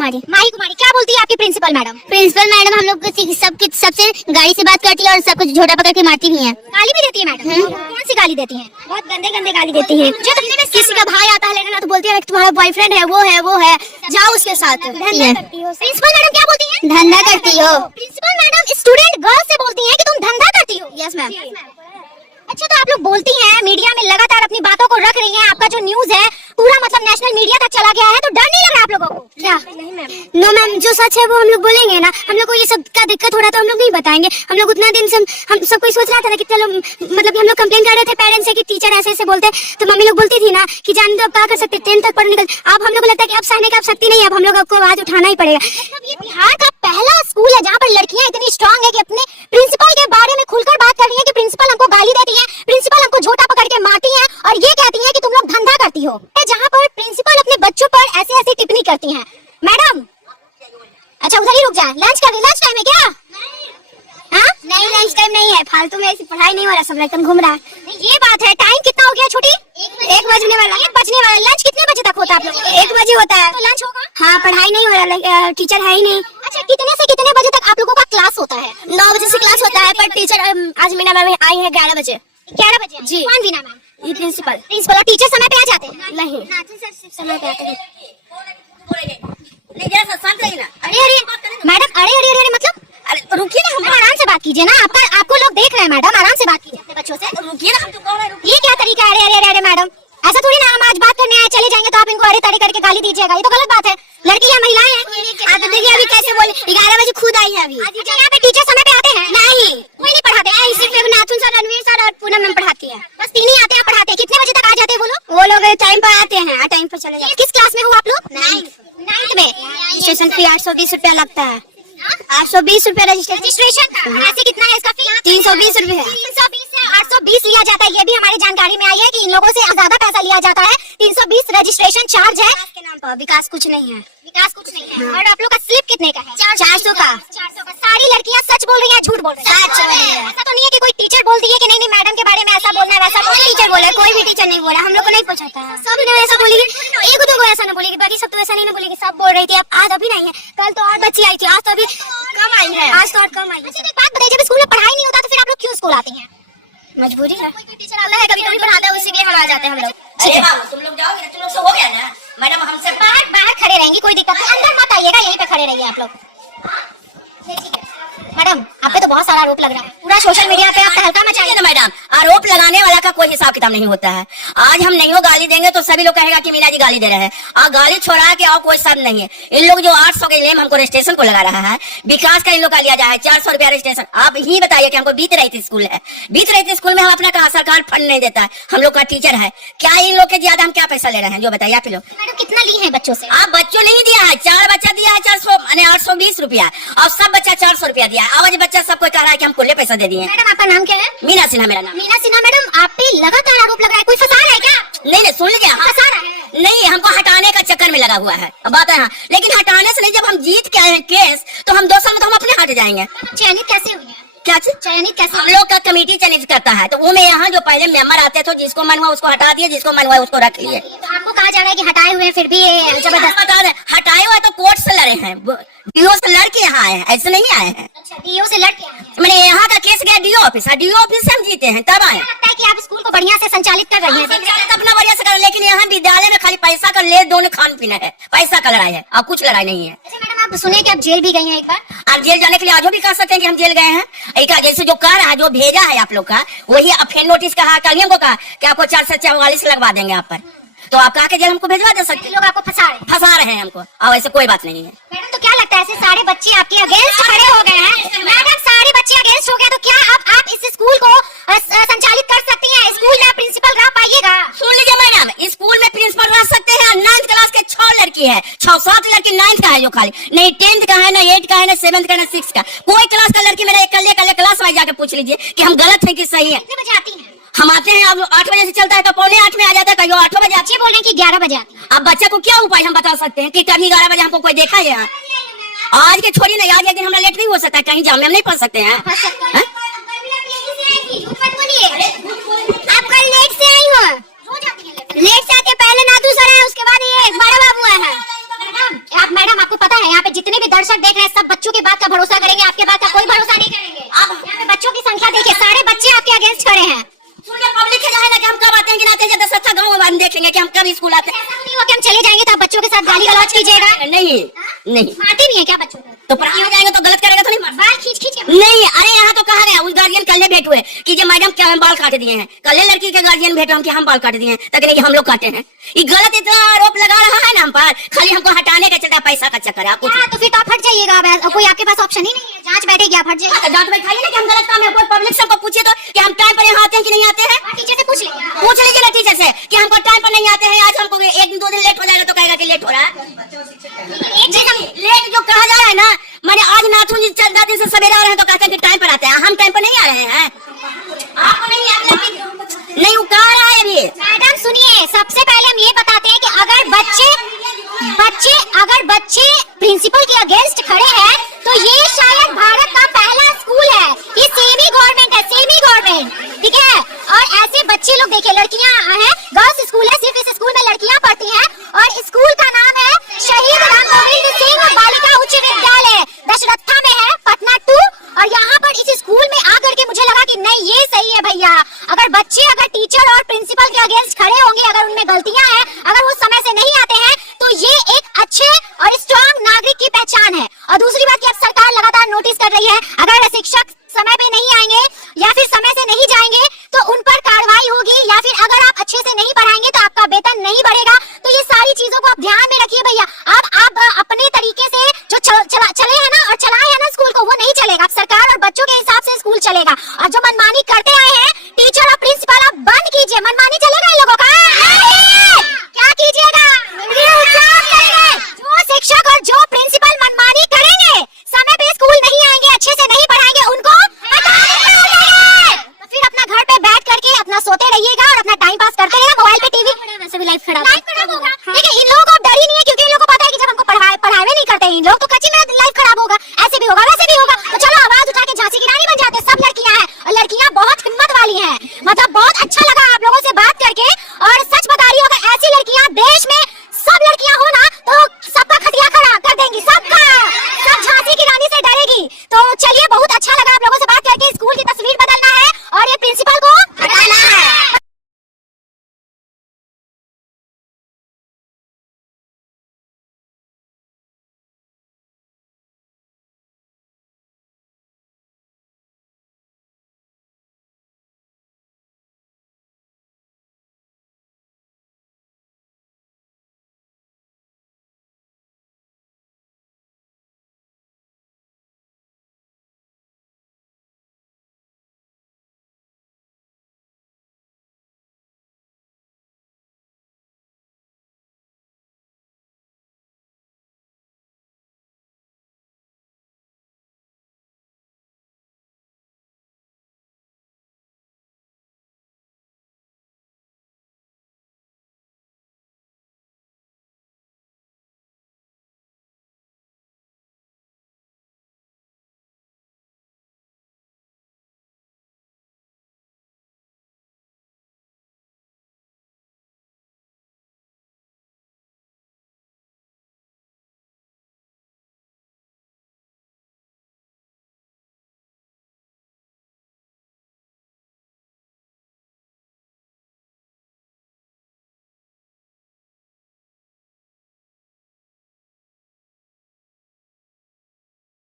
कुमारी। माही कुमारी, क्या बोलती है आपकी प्रिंसिपल मैडम? प्रिंसिपल मैडम हम लोग सबसे गाड़ी से बात करती है और सबको झोटा पकड़ के मारती भी है। गाली भी देती है मैडम? कौन सी गाली देती है? बहुत गंदे गंदे गाली देती है। किसी का भाई आता है लेने ना तो बोलती है तुम्हारा बॉयफ्रेंड है, वो है, जाओ उसके साथ। प्रिंसिपल मैडम क्या बोलती है? धंधा करती हो। प्रिंसिपल मैडम स्टूडेंट गर्ल से बोलती है कि तुम धंधा करती हो? Yes ma'am. अच्छा, तो आप लोग बोलती हैं, मीडिया में लगातार अपनी बातों को रख रही हैं, आपका जो न्यूज है पूरा मतलब नेशनल मीडिया तक चला गया है, तो डर नहीं लग रहा आप लोगों को? क्या? नहीं मैम। नो मैम, जो सच है वो हम लोग बोलेंगे ना। हम लोग को ये सब का दिक्कत हो रहा था हम लोग नहीं बताएंगे। हम लोग उतना दिन से हम सब कोई सोच रहा था कि चलो मतलब हम लोग कंप्लेन कर रहे थे पेरेंट्स से कि टीचर ऐसे ऐसे बोलते, तो मम्मी लोग बोलती थी ना कि जान दो अब क्या कर सकते, 10th तक पढ़ निकल। अब हम लोग को लगता है कि अब सहने का अब शक्ति नहीं है, अब हम लोग आपको आवाज उठाना ही पड़ेगा। मतलब ये बिहार का पहला स्कूल है जहाँ पर लड़कियां इतनी स्ट्रांग है कि अपने प्रिंसिपल के बारे में खुलकर बात कर रही है कि प्रिंसिपल हमको गाली देती है, प्रिंसिपल हमको झोटा पकड़ के मारती है और ये कहती है कि तुम लोग धंधा करती हो। जहाँ पर प्रिंसिपल अपने बच्चों पर ऐसी ऐसी टिप्पणी करती हैं। मैडम, अच्छा उधर ही रुक जाए, लंच कर, लंच टाइम है क्या? नहीं लंच टाइम नहीं है, फालतू में ऐसी पढ़ाई नहीं हो रहा, सब एकदम घूम रहा है। ये बात है। टाइम कितना हो गया छुट्टी? 1 बजने वाला। 1 बजने वाला। लंच कितने बजे तक होता है आप लोग? 1 बजे होता है। तो लंच होगा? हाँ, पढ़ाई नहीं हो रहा, टीचर है ही नहीं। अच्छा, कितने से कितने बजे तक आप लोगों का क्लास होता है? 9 बजे से क्लास होता है, पर टीचर आज मीना मैम आई है 11 बजे। 11 बजे? जी। कौन वीना मैम? ये प्रिंसिपल। प्रिंसिपल। और टीचर समय पे आ जाते हैं? नहीं, समय पे आते हैं। अरे मैडम, अरे मतलब रुकिए ना, हम आराम से बात कीजिए ना। आपको लोग देख रहे हैं मैडम, आराम से बात कीजिए अपने बच्चों से। रुकिए ना, हम तो कह रहे हैं। ये क्या तरीका है? अरे मैडम, ऐसा थोड़ी ना, हम आज बात करने आए, चले जाएंगे तो आप इनको अरे तरे करके गाली दीजिएगा, ये तो गलत बात है। लड़की है, महिलाएं हैं। तो देखिए अभी कैसे बोले, 11 बजे खुद आई है अभी। यहाँ पे टीचर समय पे आते हैं? नहीं, कोई नहीं पढ़ाते हैं? सिर्फ नाथुन सर, रणवीर सर और पूनम मैम पढ़ाती है। बस 3 ही आते हैं पढ़ाते हैं। कितने बजे तक आ जाते हैं वो लोग? वो लोग टाइम पर आते हैं, टाइम पर चले जाते हैं। किस क्लास में हो आप लोग? 9th में। रजिस्ट्रेशन फी 820 रुपया लगता है। 820 रुपया रजिस्ट्रेशन का। ऐसे कितना है इसका फी? 320 रुपया। 320 से 820 लिया जाता है। ये भी हमारी जानकारी में आई है कि इन लोगों से ज्यादा पैसा लिया जाता है। 320 रजिस्ट्रेशन चार्ज है। के नाम पर विकास कुछ नहीं है। विकास कुछ नहीं है। और आप लोग का स्लिप कितने का है? 400 का। 400 का। सारी लड़कियां सच बोल रही हैं, झूठ बोल रही हैं? सच बोल रही हैं। ऐसा तो नहीं है कि कोई टीचर बोल दी है कि नहीं मैडम के बारे में ऐसा बोलना है वैसा बोलना है? टीचर बोला, कोई भी टीचर नहीं बोला, हम लोग को नहीं पूछा था। सब ने ऐसा बोलेगी, एक दो को ऐसा ना बोलेगी, बाकी सब तो ऐसा नहीं ना बोलेगी। सब बोल रही थी। अब आज अभी नहीं है, कल तो और बच्ची आई थी, आज तो अभी कम आई है। आज तो और कम आई है। एक बात बताइए, जब स्कूल में पढ़ाई नहीं होता तो फिर आप लोग क्यों स्कूल आते हैं? मजबूरी है। कोई टीचर आता है, कभी कभी पढ़ाता है, उसी लिए हम आ जाते हैं हम लोग। अरे बाबू, तुम लोग जाओगे ना, तुम लोग से हो गया ना। मैडम हमसे बाहर खड़े रहेंगी, कोई दिक्कत नहीं। अंदर मत आइएगा, यहीं पे खड़े रहिए आप लोग। मैडम, आप पे तो बहुत सारा आरोप लग रहा है, पूरा सोशल मीडिया पे आप तहलका मचाइए। ना मैडम, आरोप लगाने वाला का कोई हिसाब किताब नहीं होता है। आज हम नहीं हो गाली देंगे तो सभी लोग कहेगा कि मीना जी गाली दे रहे हैं, और गाली छोड़ा के और कोई सब नहीं है। इन लोग जो 800 के लेम हमको रजिस्ट्रेशन को लगा रहा है, विकास का इन लोग का लिया जाए 400 रुपया रजिस्ट्रेशन। आप ही बताइए कि हमको बीत रही थी स्कूल है, बीत रही थी स्कूल में, हम अपना कहा सरकार फंड नहीं देता है, हम लोग का टीचर है, क्या इन लोग के ज्यादा हम क्या पैसा ले रहे हैं? जो बताइए आप लोग। मैडम, कितना ली है बच्चों से? आप बच्चों नहीं दिया है, 4 बच्चा दिया है 400 माने 820 रुपया, और सब बच्चा 400 रुपया दिया है। आज बच्चा सबको कह रहा है कि हम कुल्ले पैसा दे दिए। मैडम, आपका नाम क्या है? मीना सिन्हा मेरा नाम। मीना सिन्हा। मैडम, आप पे लगातार आरोप लग रहा है, कोई फंसा रहा है क्या? नहीं, सुन लीजिए। फंसा रहा है? नहीं, हमको हटाने का चक्कर में लगा हुआ है, अब बात है। हाँ, लेकिन हटाने से नहीं, जब हम जीत के आए हैं केस, तो हम 2 साल में तो हम अपने हट जाएंगे। चयनित कैसे हुई है? क्या चीज? चयनित कैसे? हम लोग का कमेटी चयनित करता है, तो वो में यहाँ जो पहले मेंबर आते थे, जिसको मन हुआ उसको हटा दिए, जिसको मन हुआ उसको रख लिए। तो आपको कहा जा रहा है कि हटाए हुए फिर भी ये जबरदस्त। बता रहे, हटाए हुए तो कोर्ट से लड़े हैं, डीओ से लड़ के यहाँ आए हैं, ऐसे नहीं आए हैं। अच्छा, डीओ से लड़ के आए हैं। मैंने यहाँ का केस गया डीओ ऑफिस, डीओ ऑफिस से हम जीते हैं, तब आए। लगता है कि आप स्कूल को बढ़िया से संचालित कर रही हैं। संचालित अपना बढ़िया से कर, लेकिन यहाँ विद्यालय में खाली पैसा का ले दोनों खान पीना है, पैसा का लड़ाई है, और कुछ लड़ाई नहीं है। अच्छा मैडम, आप सुने कि आप जेल भी गई हैं एक बार? आप जेल जाने के लिए आजो भी कह सकते हैं कि हम जेल गए हैं। एक जैसे जो कर रहा है, जो भेजा है आप लोग का, वही फिर नोटिस कहा, कल हमको कहा कि आपको 4 से 44 लगवा देंगे आप पर, तो आप कहा के जेल हमको भेजवा दे सकते। लोग आपको फंसा रहे हैं हमको, और ऐसे कोई बात नहीं है। मैडम, तो क्या लगता है ऐसे सारे बच्चे आपके अगेंस्ट खड़े हो गए हैं? मैडम, सारे बच्चे अगेंस्ट हो गए, तो क्या आप इस स्कूल को संचालित कर सकती हैं? स्कूल में प्रिंसिपल रह पाइएगा? सुन लीजिए मैडम, स्कूल में प्रिंसिपल रह सकते हैं। 9th क्लास के 6 लड़की है, 6-7 लड़की 9th का है, जो खाली नहीं 10th का है, ना 8th का है, ना 7th का, ना 6th का। कोई क्लास का लड़की मेरा कल क्लास में जाकर पूछ लीजिए कि हम गलत है कि सही है। कितने बजे आती हैं? हम आते हैं, अब 8 बजे से चलता है, तो 7:45 में आ जाता है, कहीं 8 बजे। बच्चे बोल रहे हैं कि 11 बजे आती हैं। अब बच्चे को क्या उपाय हम बता सकते हैं कि कभी 11 बजे हमको कोई देखा है यहाँ? आज के छोड़ी नहीं, आज एक दिन हमारा लेट नहीं हो सकता, कहीं जाम में हम नहीं फंस सकते हैं। आप कल लेट से आई हो? लेट से आते, पहले नाथू सर है, उसके बाद ये बड़ा बाबू है। मैडम, आपको पता हम कब स्कूल आते हैं। ऐसा नहीं हो कि हम चले जाएंगे तो आप बच्चों के साथ गाली गलौज कीजिएगा। नहीं नहीं, मारते भी हैं क्या बच्चों को? तो पढ़ाई हो जाएगा तो गलत करेगा तो नहीं मार। बाल खींच खींच के नहीं, अरे यहाँ तो कहा गया, उस गार्जियन कल भेंट हुए कि जो मैडम क्या बाल काट दिए हैं, कल लड़की के गार्जियन भेंट हम कि हम बाल काट दिए हैं, तक नहीं कि हम लोग काटे हैं। ये गलत इतना आरोप लगा रहा है ना हम पर, खाली हमको हटाने का चलता पैसा का चक्कर है। आपको तो फिर तो आप हट जाइएगा, अब कोई आपके पास ऑप्शन ही नहीं है, जांच बैठेगी आप हट जाइएगा। डांट बैठाइए ना कि हम गलत काम है। पब्लिक सबको पूछे तो कि हम टाइम पर यहाँ आते हैं कि नहीं आते हैं। टीचर से पूछ लेंगे। पूछ लीजिए ना टीचर से कि हमको टाइम पर नहीं आते हैं। आज हमको एक दिन दो दिन लेट हो जाएगा तो कहेगा कि लेट हो रहा है। लेट जो कहा जा रहा है ना, मैंने आज नाथुन जी 14 दिन से सवेरे आ रहे हैं तो कहते हैं कि टाइम पर आते हैं। हम टाइम पर नहीं आ रहे हैं, आपको नहीं वो कह रहा है अभी। मैडम सुनिए, सबसे पहले हम ये बताते हैं कि अगर बच्चे प्रिंसिपल के अगेंस्ट खड़े हैं तो ये शायद भारत का पहला स्कूल है। ये सेमी गवर्नमेंट है, सेमी गवर्नमेंट, ठीक है। और ऐसे बच्चे लोग देखिए, लड़कियां हैं, गर्ल्स स्कूल है, सिर्फ इस स्कूल में लड़कियां पढ़ती हैं और स्कूल का नाम है शहीद राम गोविंद सिंह बालिका उच्च विद्यालय, दशरथा में है, पटना 2। और यहाँ पर इस स्कूल में आकर के मुझे लगा कि नहीं ये सही है भैया। अगर टीचर और प्रिंसिपल के अगेंस्ट खड़े होंगे, अगर उनमें गलतियां हैं, अगर वो समय से नहीं आते हैं तो ये एक अच्छे और स्ट्रांग नागरिक की पहचान है। और दूसरी बात कि अब सरकार लगातार नोटिस कर रही है, अगर शिक्षक समय पे नहीं आएंगे या फिर समय से नहीं जाएंगे तो उन पर कार्रवाई होगी, या फिर अगर आप अच्छे से नहीं पढ़ाएंगे तो आपका वेतन नहीं बढ़ेगा। तो ये सारी चीजों को आप ध्यान में रखिए भैया। आप अपने तरीके से जो चले हैं ना और चलाए हैं ना स्कूल को, वो नहीं चलेगा। अब सरकार और बच्चों के हिसाब से स्कूल चलेगा। और जो मनमानी करते आए हैं टीचर और प्रिंसिपल, आप बंद कीजिए। मनमानी चलेगा इन लोगों का, क्या कीजिएगा? जो शिक्षक और जो प्रिंसिपल मनमानी करेंगे, समय पे स्कूल नहीं आएंगे, अच्छे से नहीं पढ़ाएंगे, उनको तो फिर अपना घर पे बैठ करके अपना सोते रहिएगा और अपना टाइम पास करते रहिए, मोबाइल पे टीवी वैसे भी लाइफ खराब है।